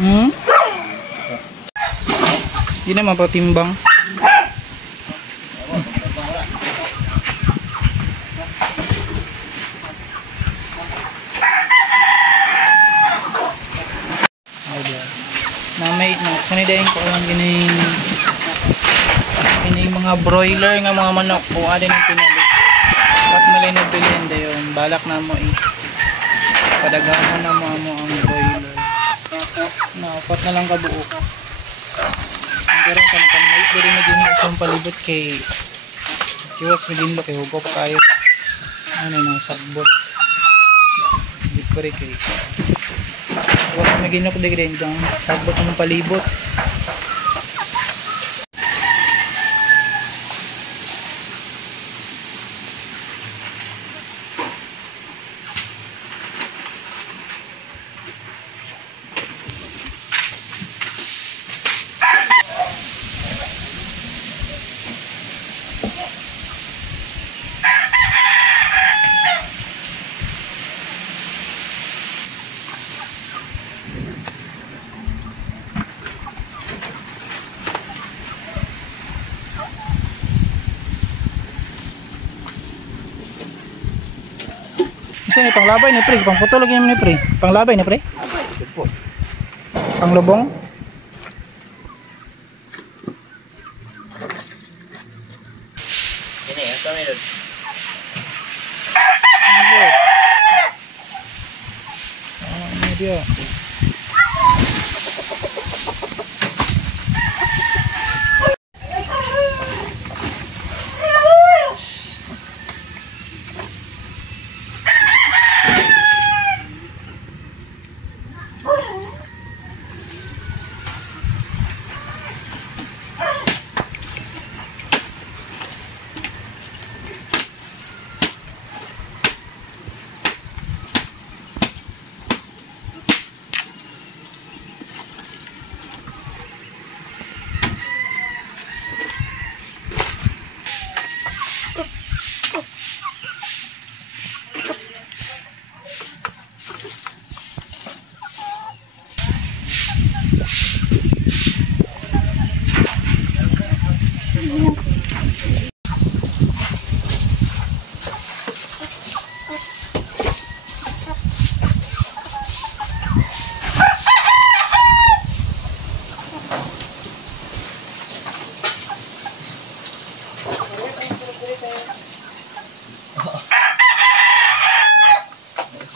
Hindi na mapatimbang. Na may kanidayin ko ang gining mga broiler nga mga manok o adin ang pinali. Pat malay na bilhin dayon. Balak na mo is padaghanon na mo ang broiler. Pat na lang kabuok. Karon kan kamay diri na dinhi sa palibot kay Diyos midinlo kay hugop kayo. Ano na sagbot. Di pa rin kay wala maginok din dyan sagbot ng palibot. Isa ni panglabay ni pre, pangputol lagi ni pre. Panglabay ni pre. Panglubong. Ini ya, kami dun. Ini dia.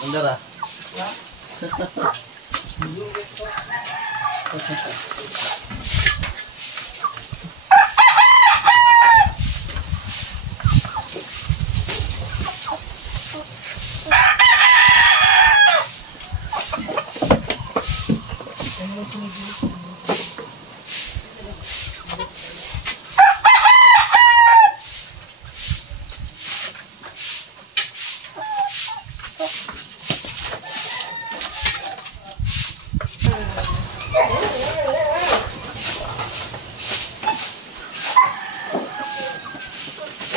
Andara.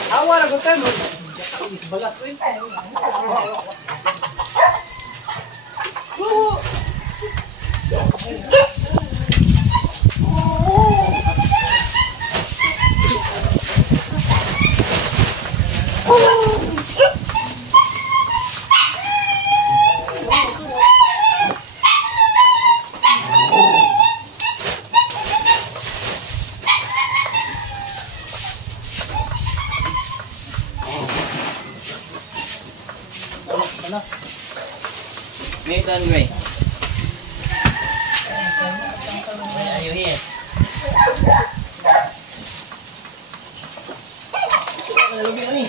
Awa na ko tayo. Balas rin. Ni dan gue. Ayo ni. Lebih ni.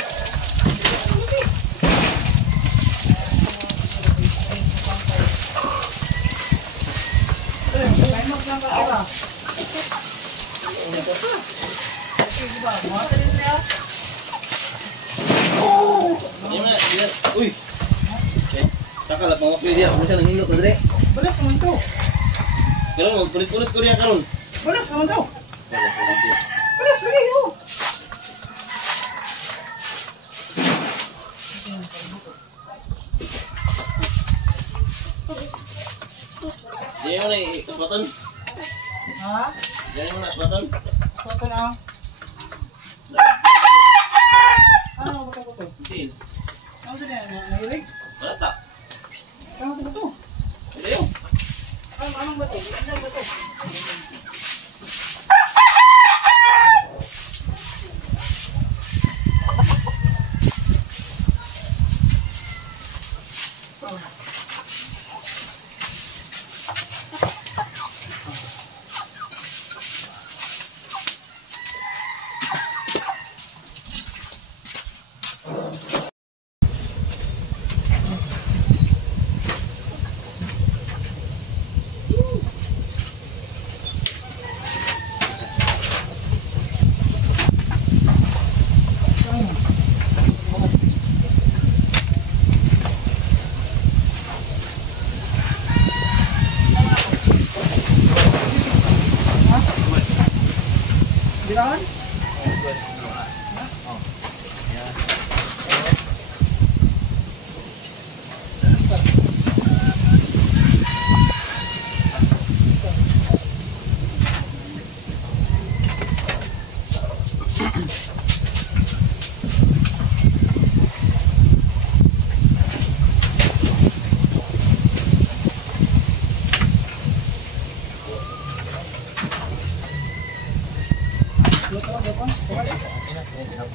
Uy. Takal apa ngopi dia, macam nang hilok dre. Balas naman to. Pero magpulit-pulit ko riya karon. Balas naman to. Balas lagi oh. Yan mo na ikaswatan. Ha? Yan mo na aswatan. Soto na. Ano ba ito? Sin. Ano ba yan? Nahilig? Wala ta. Ano ba ito? Pwede yun. Anong ba ito? Ano ba ito? Bilangan?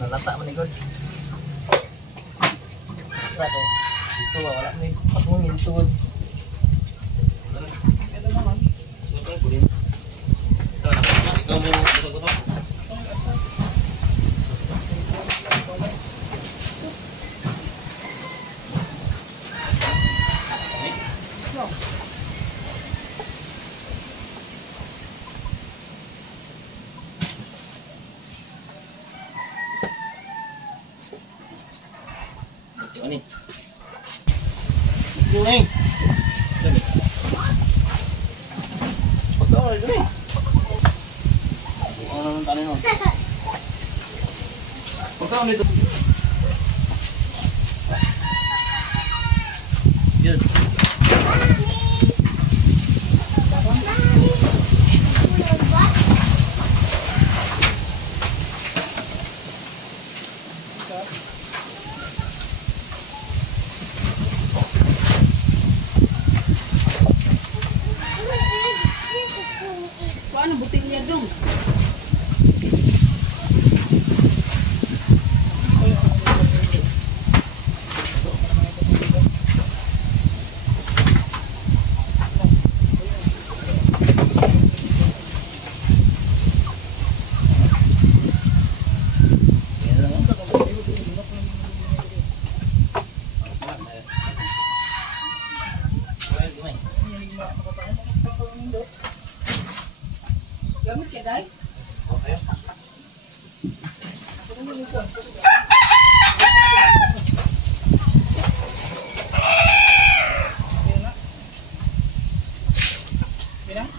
Nalata mo ni God. Dito wala mo ni patungin dito. Ito naman. Sutong ko din. Ikaw mo ito ko. Ani. Juling. Dali. Pagkawal dali. Ano nang tanin mo? Pagkawal dito. Good. Ano butilya dong? Gamit ka dahil? Okay. Bilang?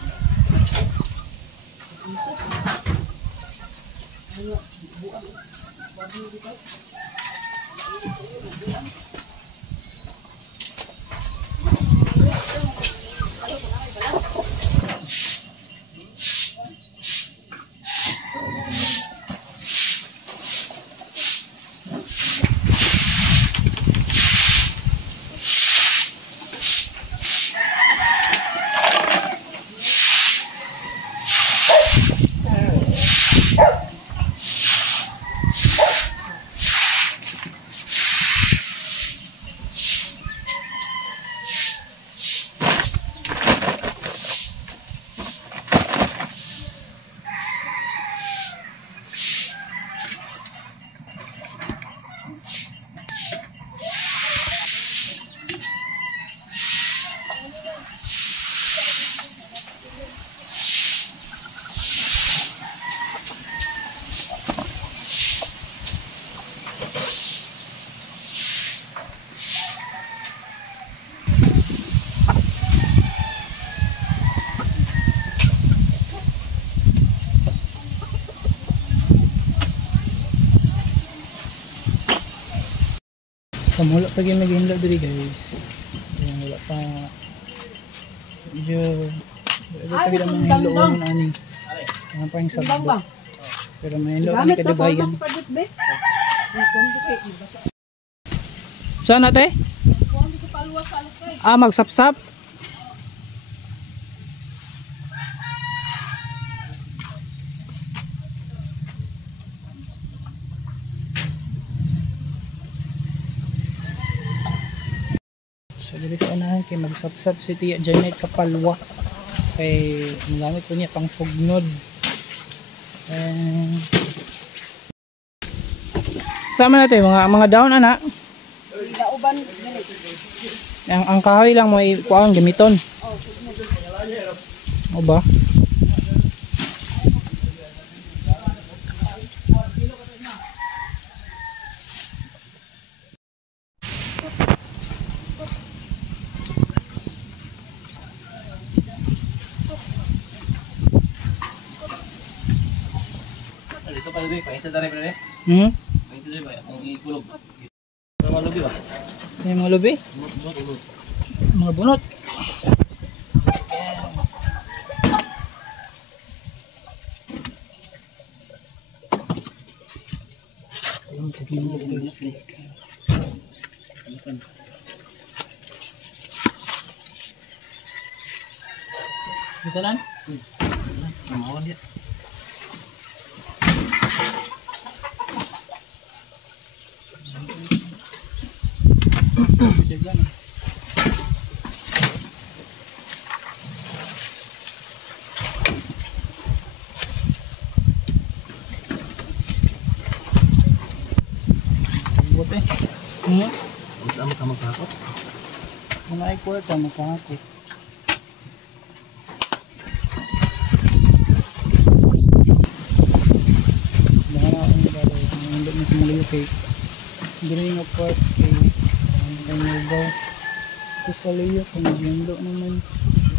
Wala pa yung nag-inlog dito guys. Ayan, wala pa medyo Ito pa kita mga hiloon mo na ani. Ang pa yung sabdo. Pero may hiloon ni kadagayan. Saan ate? Ah, magsapsap? So dili sa unahan kay magsapsap si Tia Janet sa palwa. Kay magamit po niya pang sugnod. Sama natin mga daon ana. Dauban Ang kahoy lang mo kuan gamiton. O ba? Dito pa rin, pakita na rin pre. Hmm? Pakita rin ba? Ang ikulog. Sama lubi ba? May mga lubi? Mga bunot. Ang tagin mo guys. Ito na? Samawan dia. Buti. Hmm? Ang ka magkakot. Muna ay kwarta magkakot. Baka na akong gagawin. Hindi na sa malayo kay Green of course kay Nugaw. Ito sa layo kung medyo naman.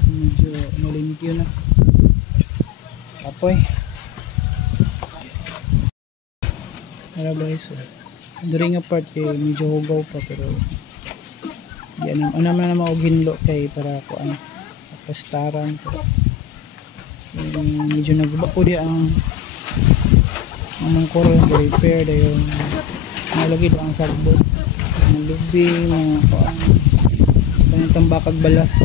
Medyo malimpyo na. Apoy. Para guys, during a part kay medyo hugaw pa pero di anam na naman og hinlo kay para ko ano pastaran medyo nagba ko di ang mangkoro repair dayon nalagi do ang sagbot ang lubi mga kuan kanang bakag balas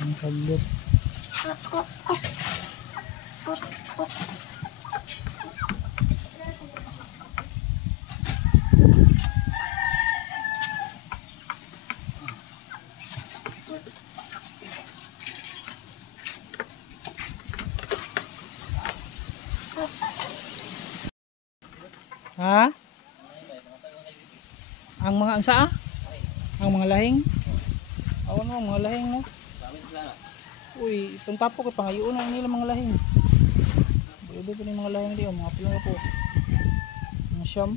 ang sagbot. Ha? Ang mga ansa? Ang mga lahing? Awan mo, mga lahing no? Uy, itong tapo kay pangayuon na nila mga lahing. Iba pa rin mga lahing di, mga pulo na po. Mga siyam.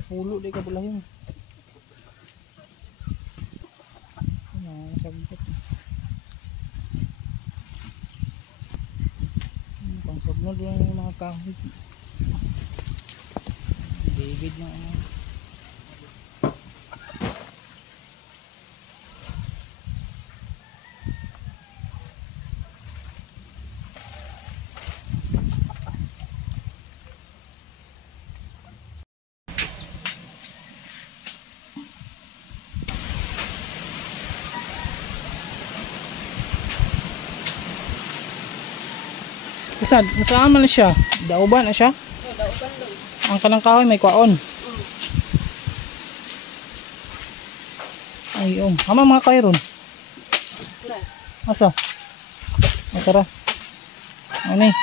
Mapulo di ka lahing. Mga sagbot. Pang sagnod lang yung mga kahoy. David na ano. Nasaan man na siya? Dauban na siya? dauban lang. Ang kanang kahoy may kwaon. Ay, hama mga kahoy ron. Asa? Tara. Ano eh?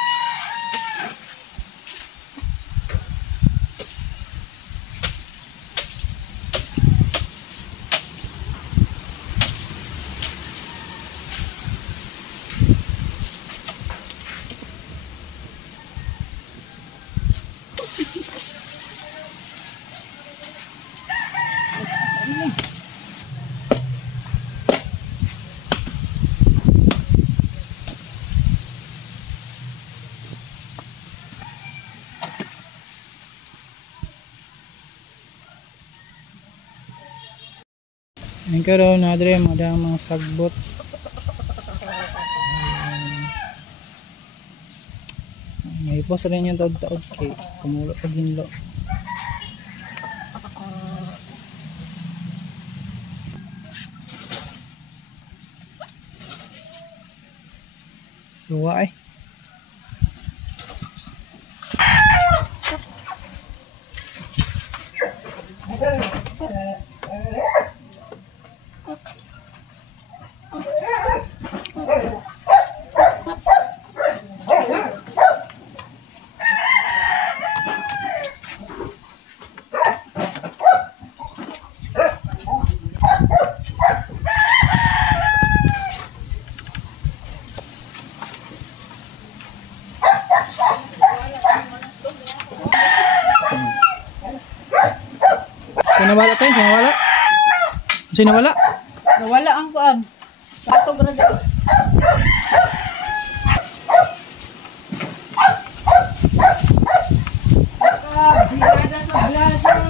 Yung karoon na dre mga sagbot. May ipos rin yung taod-taod kay kumulot pag hinlo. Suwa eh. Sinawala tayo, sinawala. Sinawala? Nawala ang kuan. Patog ra dito. Bigada sa blazer.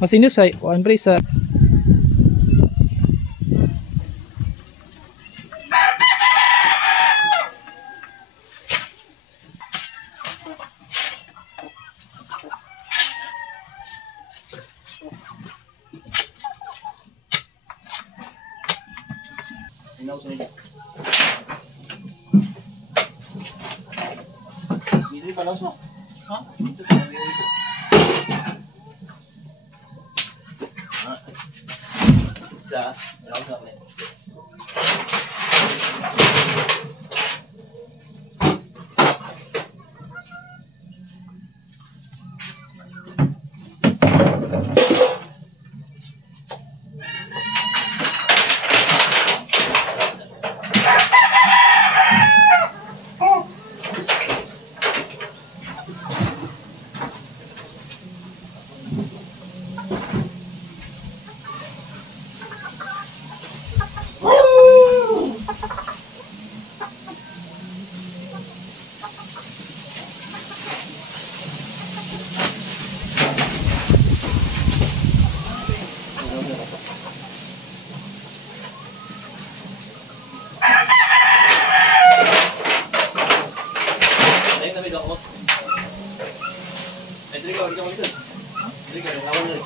Masino sa one place sa Hindi pa laos mo. ha? Ito pa lang yung isa. Isa, laos na ulit. Ayun kami daw. Ay, sige ka, hindi ka mag-isip. Sige ka, nawan na rin.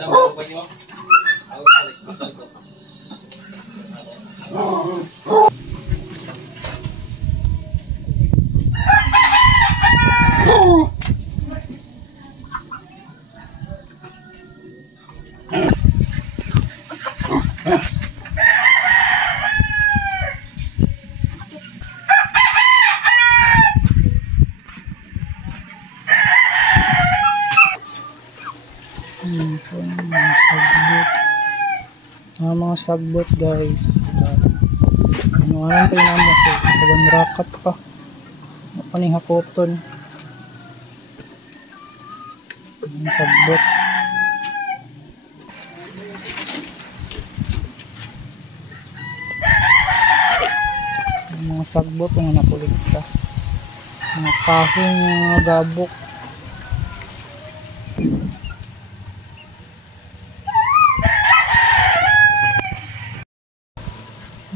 Alam mo, pwede mo? Ako, balik ko. Ito mga sagbot. Mga sagbot guys. Ano pa yun mo ko. Kabang rakat pa. Paning hakoton. Mga sagbot. Mga sagbot ang nakuligta. Mga kahong, mga gabok.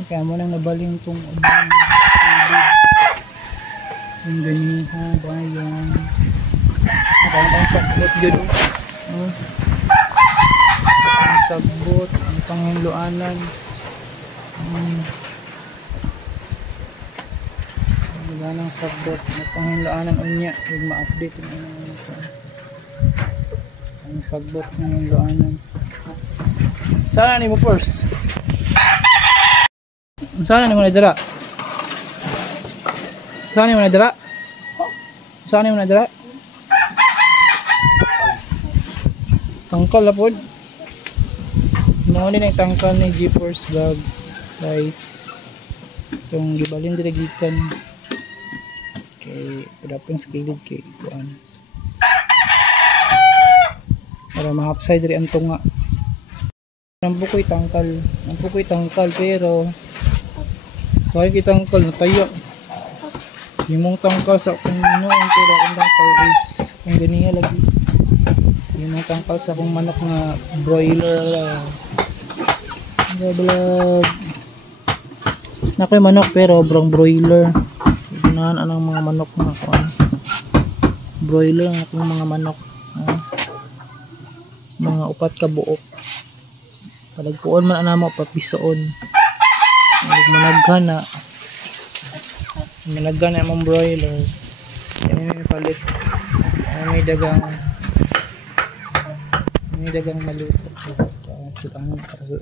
Kaya mo nang nabaling itong ubang tubig. Yung ganiha ba yan? Ang sagbot yun. Ang sagbot, ang panghinluanan. Wala nang sagbot. Ang panghinluanan unya. Huwag ma-update yung ang sagbot ng hinluanan. Saan ni mo first? Saan ni mo nadala? Saan ni mo nadala? Saan ni mo nadala? Tangkal na po. Mga din ang tangkal ni GeForce Vlog guys. Itong gibalin diragikan. Okay, padapong sa kilid kay kuan. Para ma-upside rin ang tunga. Nampukoy tangkal pero kahit itangkal nataya. Yung tangkal sa kung ano ang tira kung tangkal is kung ganiya lagi. Yung tangkal sa kung manok na broiler. Vlog. Nakoy manok pero brong broiler. Ganahan anang mga manok na kuan. Broiler ang akong mga manok. Mga upat ka buok. Palagpuon man ana mo papisoon. Managhan na mong broiler. May palit. May dagang maluto.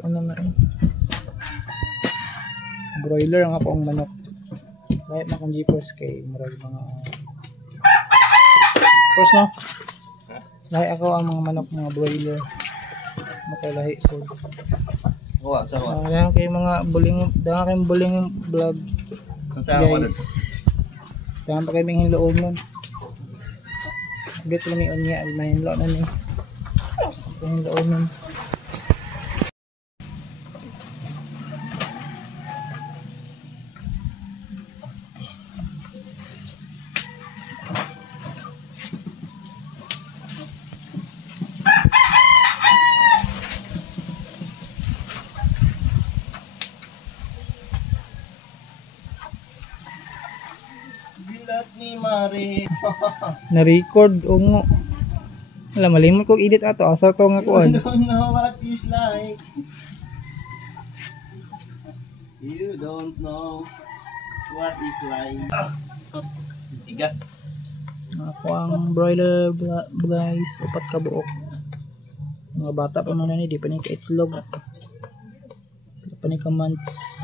Ano na broiler ang akong manok. Kahit na kung GeForce kay marag mga first no? Lahi ako ang mga manok mga broiler. Makalahi po. Kuha, sawa. Dahil kayo mga buling vlog guys. Dahil pa kayo may hinloob nun. Agad ko may unya. May hinloob nun eh. May hinloob nun. Bilat ni Mari. Na-record o nga. Alam, malimot kong edit ato. Asa to nga kuan. You don't know what is like. You don't know what is like. Tigas. Ako ang broiler guys. Upat ka buok. Mga bata pa man na ni. Di pa ni ka itlog. Di pa ni ka months.